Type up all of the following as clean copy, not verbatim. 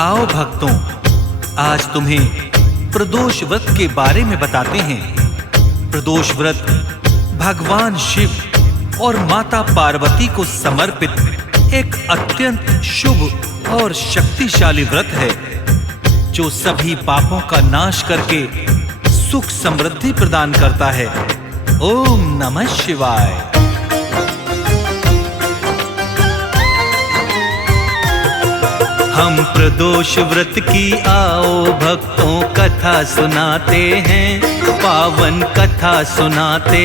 आओ भक्तों, आज तुम्हें प्रदोष व्रत के बारे में बताते हैं। प्रदोष व्रत भगवान शिव और माता पार्वती को समर्पित एक अत्यंत शुभ और शक्तिशाली व्रत है, जो सभी पापों का नाश करके सुख समृद्धि प्रदान करता है। ओम नमः शिवाय। हम प्रदोष व्रत की आओ भक्तों कथा सुनाते हैं, पावन कथा सुनाते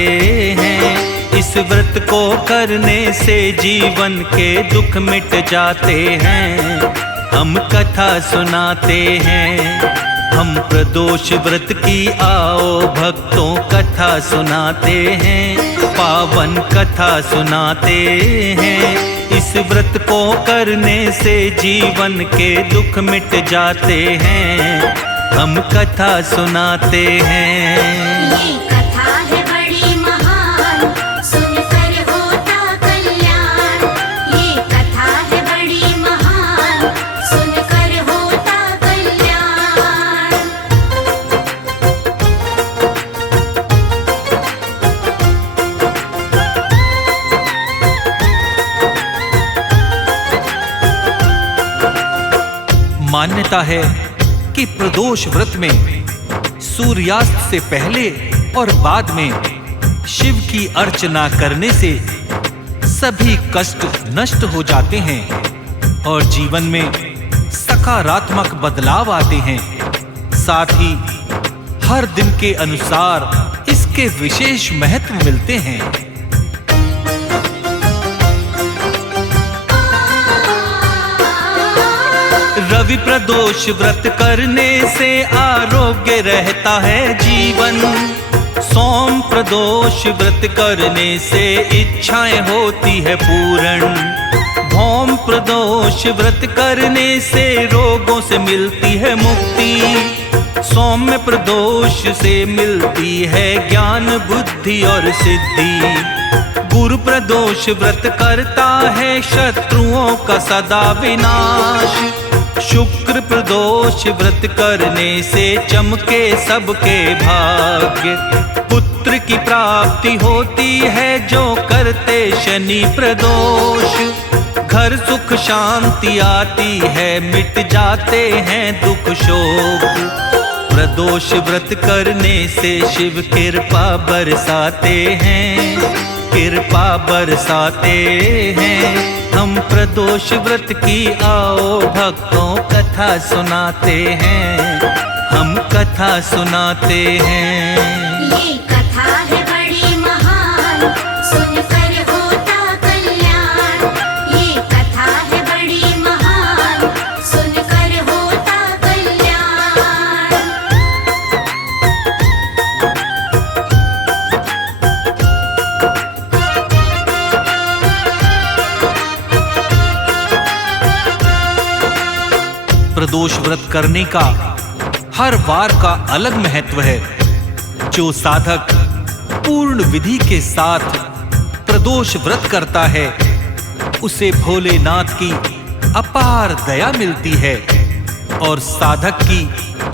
हैं। इस व्रत को करने से जीवन के दुख मिट जाते हैं। हम कथा सुनाते हैं, हम प्रदोष व्रत की आओ भक्तों कथा सुनाते हैं, पावन कथा सुनाते हैं। इस व्रत को करने से जीवन के दुख मिट जाते हैं। हम कथा सुनाते हैं। ये कथा है बड़ी महान, सुनकर होता कल्याण। ये कथा है बड़ी महान, सुनकर होता कल्याण। मान्यता है कि प्रदोष व्रत में सूर्यास्त से पहले और बाद में शिव की अर्चना करने से सभी कष्ट नष्ट हो जाते हैं और जीवन में सकारात्मक बदलाव आते हैं। साथ ही हर दिन के अनुसार इसके विशेष महत्व मिलते हैं। रवि प्रदोष व्रत करने से आरोग्य रहता है जीवन। सोम प्रदोष व्रत करने से इच्छाएं होती है पूर्ण। भौम प्रदोष व्रत करने से रोगों से मिलती है मुक्ति। सौम्य प्रदोष से मिलती है ज्ञान बुद्धि और सिद्धि। गुरु प्रदोष व्रत करता है शत्रुओं का सदा विनाश। शुक्र प्रदोष व्रत करने से चमके सबके भाग्य। पुत्र की प्राप्ति होती है जो करते शनि प्रदोष। घर सुख शांति आती है, मिट जाते हैं दुख शोक। प्रदोष व्रत करने से शिव कृपा बरसाते हैं, कृपा बरसाते हैं। हम प्रदोष व्रत की आओ भक्तों कथा सुनाते हैं, हम कथा सुनाते हैं। ये कथा है बड़ी महान, सुनकर होता कल्याण। ये कथा है बड़ी महान, सुनकर होता कल्याण। प्रदोष व्रत करने का हर वार का अलग महत्व है। जो साधक पूर्ण विधि के साथ प्रदोष व्रत करता है, उसे भोलेनाथ की अपार दया मिलती है और साधक की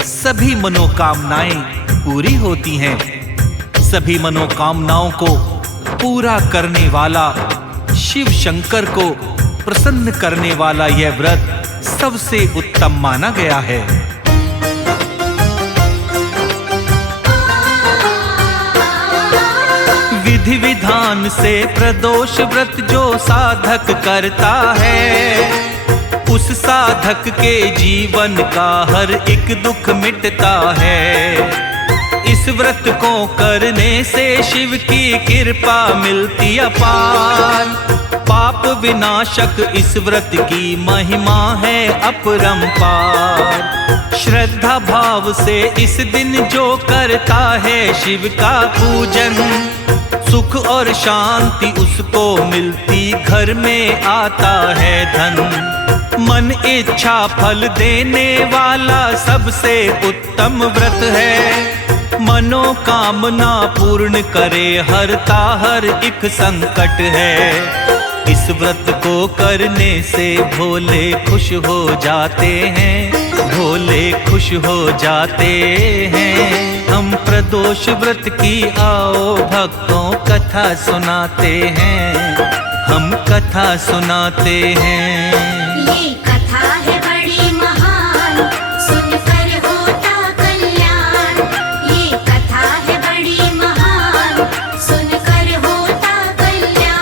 सभी मनोकामनाएं पूरी होती हैं। सभी मनोकामनाओं को पूरा करने वाला शिव शंकर को प्रसन्न करने वाला यह व्रत सबसे उत्तम माना गया है। विधि विधान से प्रदोष व्रत जो साधक करता है, उस साधक के जीवन का हर एक दुख मिटता है। इस व्रत को करने से शिव की कृपा मिलती अपार। पाप विनाशक इस व्रत की महिमा है अपरंपार। श्रद्धा भाव से इस दिन जो करता है शिव का पूजन, सुख और शांति उसको मिलती, घर में आता है धन। मन इच्छा फल देने वाला सबसे उत्तम व्रत है। मनोकामना पूर्ण करे, हरता हर एक संकट है। इस व्रत को करने से भोले खुश हो जाते हैं, भोले खुश हो जाते हैं। हम प्रदोष व्रत की आओ भक्तों कथा सुनाते हैं, हम कथा सुनाते हैं। ये कथा है बड़ी महान, सुनकर होता कल्याण। ये कथा है बड़ी महान, सुनकर होता कल्याण।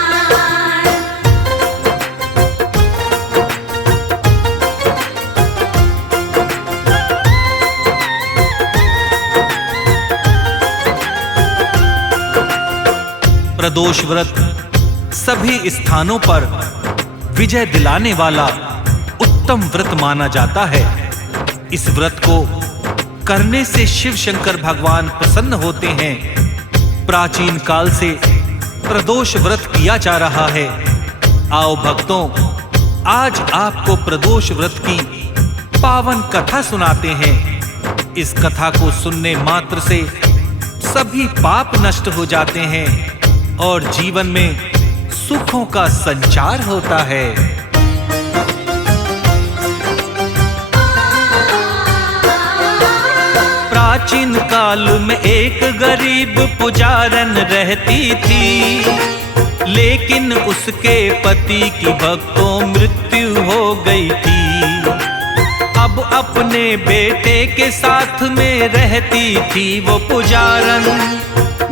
प्रदोष व्रत सभी स्थानों पर विजय दिलाने वाला उत्तम व्रत माना जाता है। इस व्रत को करने से शिव शंकर भगवान प्रसन्न होते हैं। प्राचीन काल से प्रदोष व्रत किया जा रहा है। आओ भक्तों, आज आपको प्रदोष व्रत की पावन कथा सुनाते हैं। इस कथा को सुनने मात्र से सभी पाप नष्ट हो जाते हैं और जीवन में सुखों का संचार होता है। प्राचीन काल में एक गरीब पुजारन रहती थी, लेकिन उसके पति की भक्तों मृत्यु हो गई थी। अब अपने बेटे के साथ में रहती थी वो पुजारन।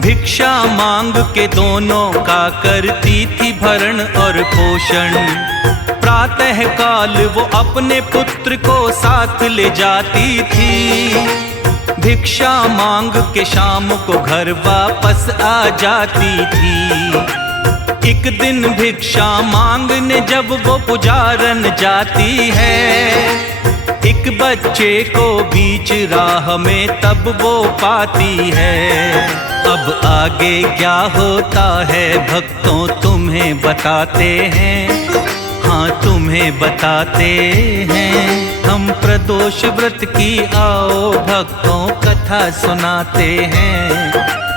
भिक्षा मांग के दोनों का करती थी भरण और पोषण। प्रातः काल वो अपने पुत्र को साथ ले जाती थी। भिक्षा मांग के शाम को घर वापस आ जाती थी। एक दिन भिक्षा मांगने जब वो पुजारन जाती है, एक बच्चे को बीच राह में तब वो पाती है। अब आगे क्या होता है भक्तों तुम्हें बताते हैं, हाँ तुम्हें बताते हैं। हम प्रदोष व्रत की आओ भक्तों कथा सुनाते हैं,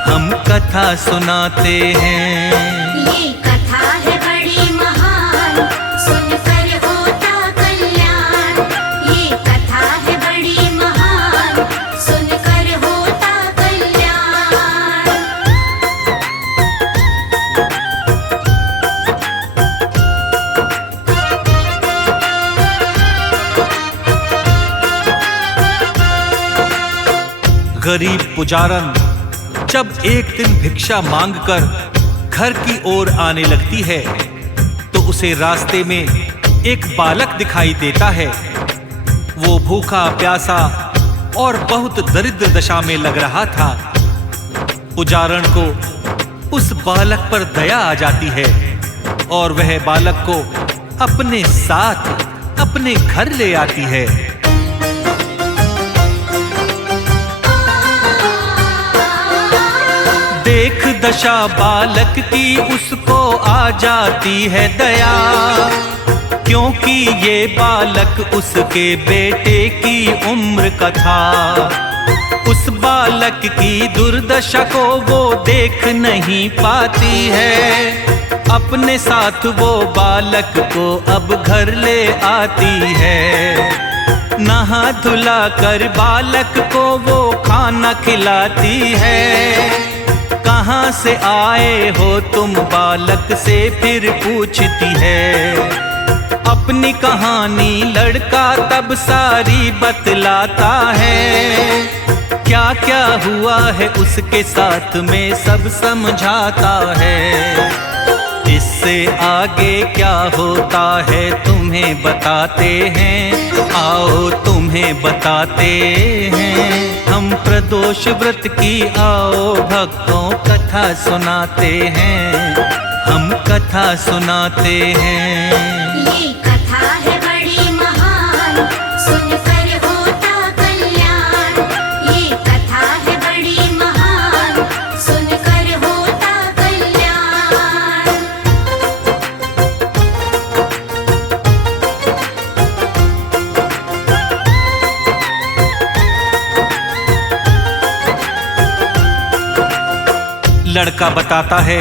हम कथा सुनाते हैं। ये कथा है बड़ी महान, सुनकर होता कल्याण। ये कथा है बड़ी महान, सुनकर होता कल्याण। गरीब पुजारन जब एक दिन भिक्षा मांगकर घर की ओर आने लगती है तो उसे रास्ते में एक बालक दिखाई देता है। वो भूखा प्यासा और बहुत दरिद्र दशा में लग रहा था। पुजारन को उस बालक पर दया आ जाती है और वह बालक को अपने साथ अपने घर ले आती है। देख दशा बालक की उसको आ जाती है दया, क्योंकि ये बालक उसके बेटे की उम्र का था। उस बालक की दुर्दशा को वो देख नहीं पाती है। अपने साथ वो बालक को अब घर ले आती है। नहा धुला कर बालक को वो खाना खिलाती है। कहाँ से आए हो तुम बालक से फिर पूछती है। अपनी कहानी लड़का तब सारी बतलाता है। क्या क्या हुआ है उसके साथ में सब समझाता है। इससे आगे क्या होता है तुम्हें बताते हैं, आओ तुम्हें बताते हैं। हम प्रदोष व्रत की आओ भक्तों कथा सुनाते हैं, हम कथा सुनाते हैं। ये कथा है बड़ी महान, सुनकर होता कल्याण। ये कथा है बड़ी महान, सुनकर होता कल्याण। लड़का बताता है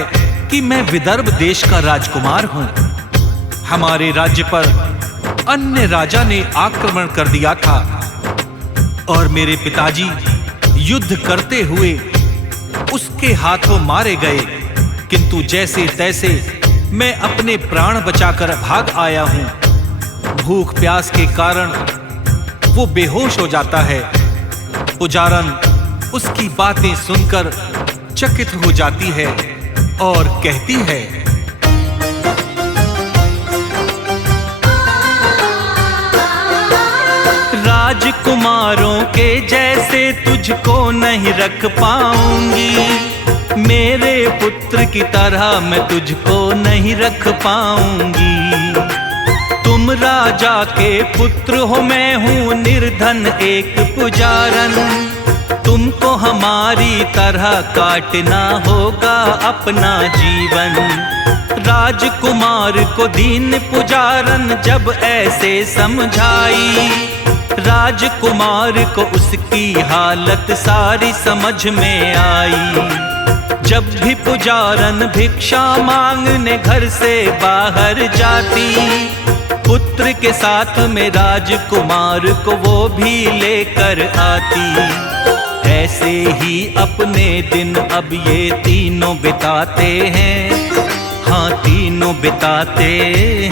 कि मैं विदर्भ देश का राजकुमार हूँ। हमारे राज्य पर अन्य राजा ने आक्रमण कर दिया था और मेरे पिताजी युद्ध करते हुए उसके हाथों मारे गए, किंतु जैसे तैसे मैं अपने प्राण बचाकर भाग आया हूं। भूख प्यास के कारण वो बेहोश हो जाता है। पुजारन उसकी बातें सुनकर चकित हो जाती है और कहती है, राजकुमारों के जैसे तुझको नहीं रख पाऊंगी, मेरे पुत्र की तरह मैं तुझको नहीं रख पाऊंगी। तुम राजा के पुत्र हो, मैं हूँ निर्धन एक पुजारन, तुमको हमारी तरह काटना होगा अपना जीवन। राजकुमार को दीन पुजारन जब ऐसे समझाई, राजकुमार को उसकी हालत सारी समझ में आई। जब भी पुजारन भिक्षा मांगने घर से बाहर जाती, पुत्र के साथ में राजकुमार को वो भी लेकर आती। ऐसे ही अपने दिन अब ये तीनों बिताते हैं, हाँ तीनों बिताते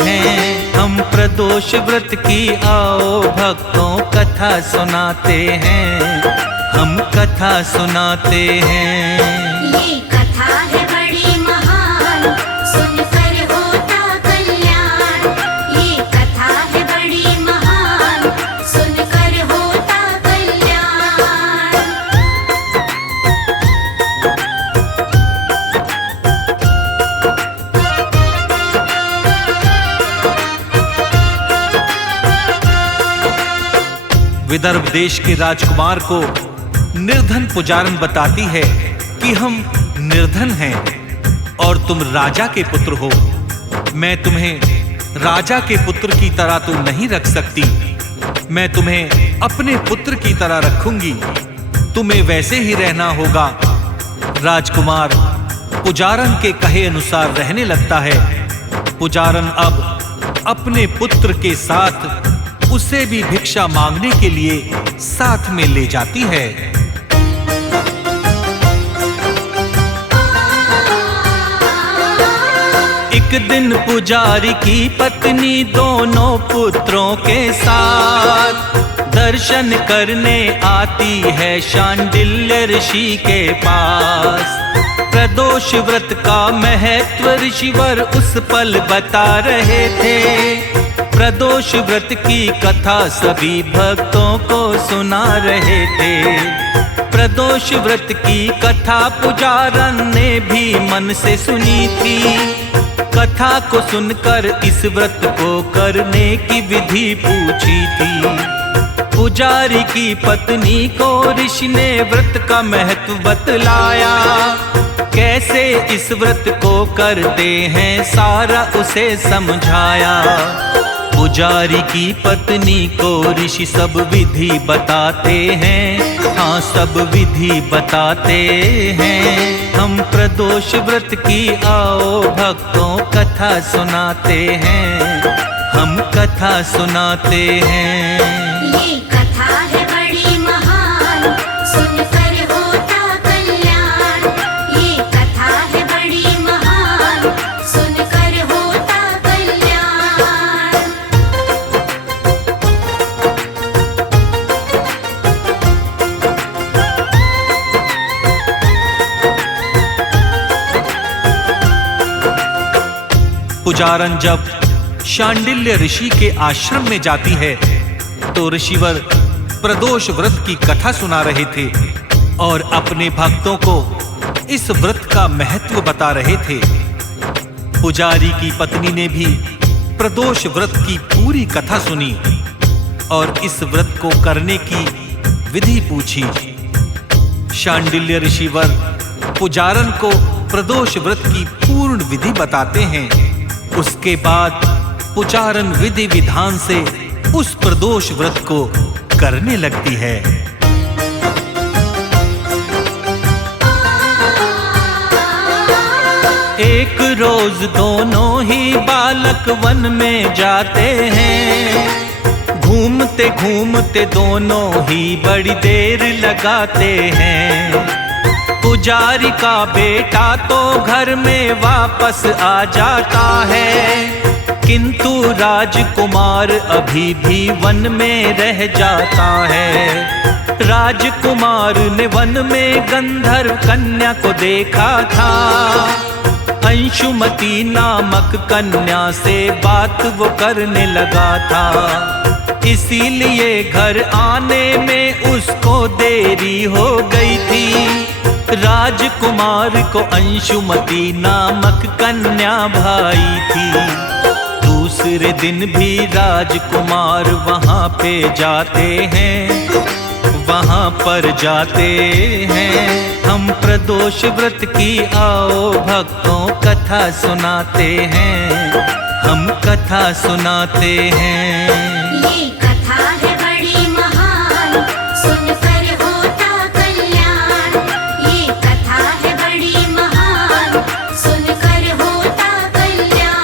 हैं। हम प्रदोष व्रत की आओ भक्तों कथा सुनाते हैं, हम कथा सुनाते हैं। ये कथा है बड़ी महान, सुनकर होता कल्याण। ये कथा है बड़ी महान, सुनकर होता कल्याण। विदर्भ देश के राजकुमार को निर्धन पुजारन बताती है कि हम निर्धन हैं और तुम राजा के पुत्र हो। मैं तुम्हें राजा के पुत्र की तरह तो नहीं रख सकती, मैं तुम्हें अपने पुत्र की तरह रखूंगी, तुम्हें वैसे ही रहना होगा। राजकुमार पुजारन के कहे अनुसार रहने लगता है। पुजारन अब अपने पुत्र के साथ उसे भी भिक्षा मांगने के लिए साथ में ले जाती है। एक दिन पुजारी की पत्नी दोनों पुत्रों के साथ दर्शन करने आती है शांडिल्य ऋषि के पास। प्रदोष व्रत का महत्व ऋषिवर उस पल बता रहे थे। प्रदोष व्रत की कथा सभी भक्तों को सुना रहे थे। प्रदोष व्रत की कथा पुजारन ने भी मन से सुनी थी। कथा को सुनकर इस व्रत को करने की विधि पूछी थी। पुजारी की पत्नी को ऋषि ने व्रत का महत्व बतलाया। कैसे इस व्रत को करते हैं सारा उसे समझाया। पुजारी की पत्नी को ऋषि सब विधि बताते हैं, हाँ सब विधि बताते हैं। हम प्रदोष व्रत की आओ भक्तों कथा सुनाते हैं, हम कथा सुनाते हैं। ये कथा है बड़ी महान, सुनकर होता कल्याण। ये कथा है बड़ी महान, सुनकर होता कल्याण। पुजारन जब शांडिल्य ऋषि के आश्रम में जाती है तो ऋषिवर प्रदोष व्रत की कथा सुना रहे थे और अपने भक्तों को इस व्रत का महत्व बता रहे थे। पुजारी की पत्नी ने भी प्रदोष व्रत की पूरी कथा सुनी और इस व्रत को करने की विधि पूछी। शांडिल्य ऋषिवर पुजारन को प्रदोष व्रत की पूर्ण विधि बताते हैं। उसके बाद पुजारन विधि विधान से उस प्रदोष व्रत को करने लगती है। एक रोज दोनों ही बालक वन में जाते हैं। घूमते घूमते दोनों ही बड़ी देर लगाते हैं। पुजारी का बेटा तो घर में वापस आ जाता है, किंतु राजकुमार अभी भी वन में रह जाता है। राजकुमार ने वन में गंधर्व कन्या को देखा था। अंशुमती नामक कन्या से बात वो करने लगा था, इसीलिए घर आने में उसको देरी हो गई थी। राजकुमार को अंशुमती नामक कन्या भाई थी। दूसरे दिन भी राजकुमार वहाँ पे जाते हैं, वहाँ पर जाते हैं। हम प्रदोष व्रत की आओ भक्तों कथा सुनाते हैं, हम कथा सुनाते हैं। ये कथा है बड़ी महान, सुनकर होता कल्याण। ये कथा है बड़ी महान, सुनकर होता कल्याण।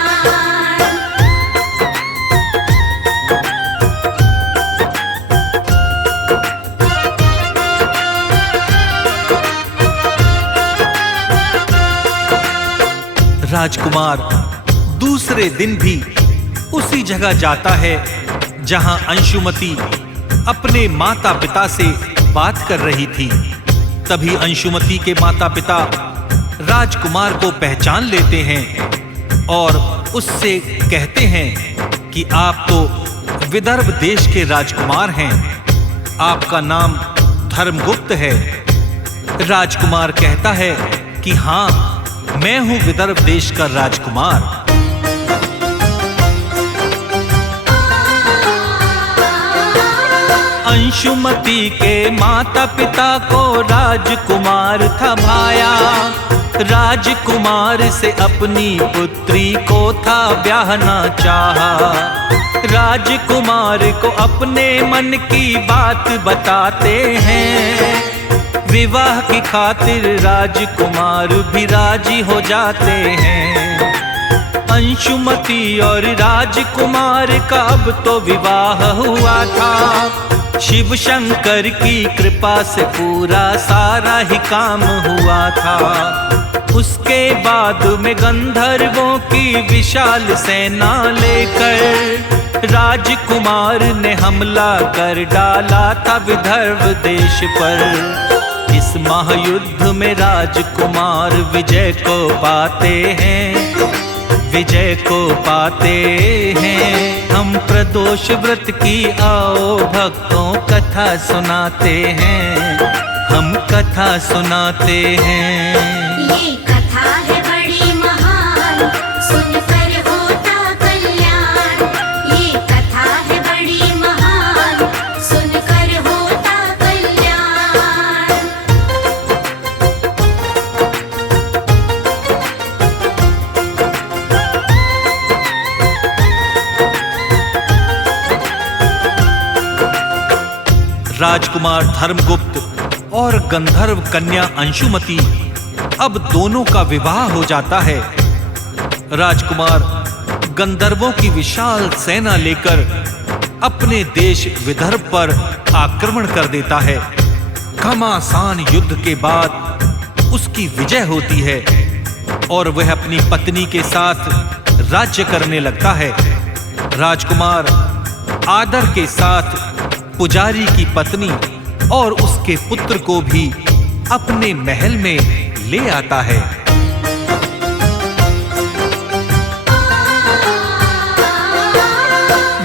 राजकुमार दूसरे दिन भी उसी जगह जाता है जहां अंशुमती अपने माता पिता से बात कर रही थी। तभी अंशुमती के माता पिता राजकुमार को पहचान लेते हैं और उससे कहते हैं कि आप तो विदर्भ देश के राजकुमार हैं, आपका नाम धर्मगुप्त है। राजकुमार कहता है कि हाँ, मैं हूं विदर्भ देश का राजकुमार। अंशुमती के माता पिता को राजकुमार था भाया। राजकुमार से अपनी पुत्री को था ब्याहना चाहा। राजकुमार को अपने मन की बात बताते हैं। विवाह की खातिर राजकुमार भी राजी हो जाते हैं। अंशुमती और राजकुमार का अब तो विवाह हुआ था। शिव शंकर की कृपा से पूरा सारा ही काम हुआ था। उसके बाद में गंधर्वों की विशाल सेना लेकर राजकुमार ने हमला कर डाला था विदर्भ देश पर। इस महायुद्ध में राजकुमार विजय को पाते हैं, विजय को पाते हैं। हम प्रदोष व्रत की आओ भक्तों कथा सुनाते हैं, हम कथा सुनाते हैं। ये कथा है बड़ी महान, सुनकर होता कल्याण। ये कथा है बड़ी महान, सुनकर होता कल्याण। राजकुमार धर्मगुप्त और गंधर्व कन्या अंशुमती अब दोनों का विवाह हो जाता है। राजकुमार गंधर्वों की विशाल सेना लेकर अपने देश विदर्भ पर आक्रमण कर देता है। घमासान युद्ध के बाद उसकी विजय होती है और वह अपनी पत्नी के साथ राज्य करने लगता है। राजकुमार आदर के साथ पुजारी की पत्नी और उसके पुत्र को भी अपने महल में ले आता है।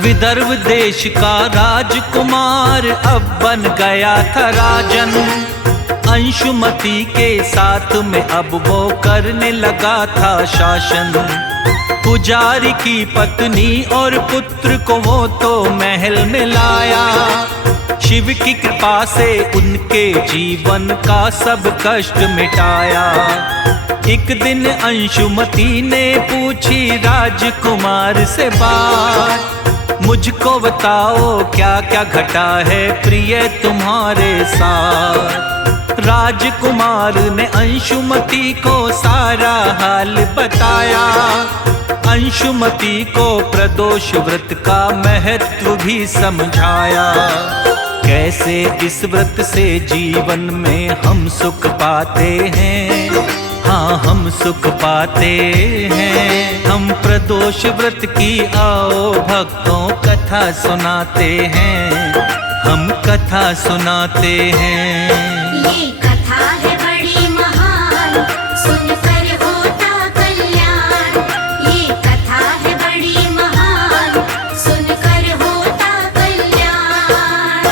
विदर्भ देश का राजकुमार अब बन गया था राजन। अंशुमती के साथ में अब वो करने लगा था शासन। पुजारी की पत्नी और पुत्र को वो तो महल में लाया। शिव की कृपा से उनके जीवन का सब कष्ट मिटाया। एक दिन अंशुमती ने पूछी राजकुमार से बात, मुझको बताओ क्या क्या घटा है प्रिय तुम्हारे साथ। राजकुमार ने अंशुमति को सारा हाल बताया। अंशुमति को प्रदोष व्रत का महत्व भी समझाया। कैसे इस व्रत से जीवन में हम सुख पाते हैं, हाँ हम सुख पाते हैं। हम प्रदोष व्रत की आओ भक्तों कथा सुनाते हैं, हम कथा सुनाते हैं। ये कथा है बड़ी महान, सुनकर होता कल्याण। ये कथा है बड़ी महान, सुनकर होता कल्याण।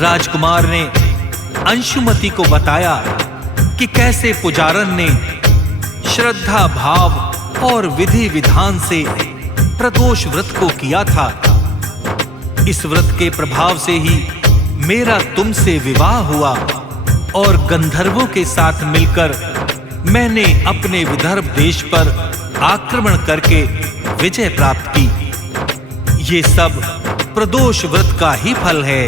राजकुमार ने अंशुमति को बताया कि कैसे पुजारन ने श्रद्धा भाव और विधि विधान से प्रदोष व्रत को किया था। इस व्रत के प्रभाव से ही मेरा तुमसे विवाह हुआ और गंधर्वों के साथ मिलकर मैंने अपने विदर्भ देश पर आक्रमण करके विजय प्राप्त की। ये सब प्रदोष व्रत का ही फल है।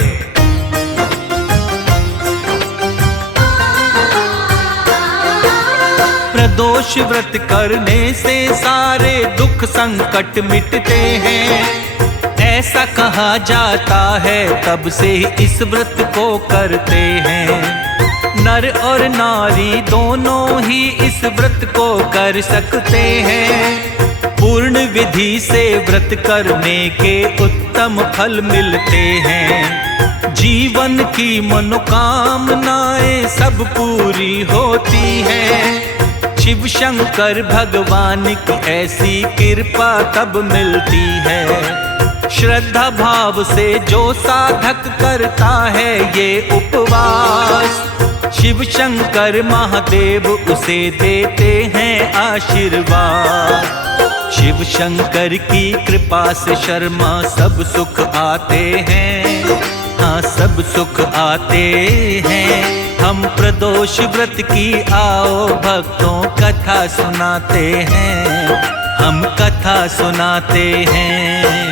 प्रदोष व्रत करने से सारे दुख संकट मिटते हैं, ऐसा कहा जाता है, तब से इस व्रत को करते हैं। नर और नारी दोनों ही इस व्रत को कर सकते हैं। पूर्ण विधि से व्रत करने के उत्तम फल मिलते हैं। जीवन की मनोकामनाएं सब पूरी होती हैं। शिव शंकर भगवान की ऐसी कृपा तब मिलती है। श्रद्धा भाव से जो साधक करता है ये उपवास, शिव शंकर महादेव उसे देते हैं आशीर्वाद। शिव शंकर की कृपा से शर्मा सब सुख आते हैं, हाँ सब सुख आते हैं। हम प्रदोष व्रत की आओ भक्तों कथा सुनाते हैं, हम कथा सुनाते हैं।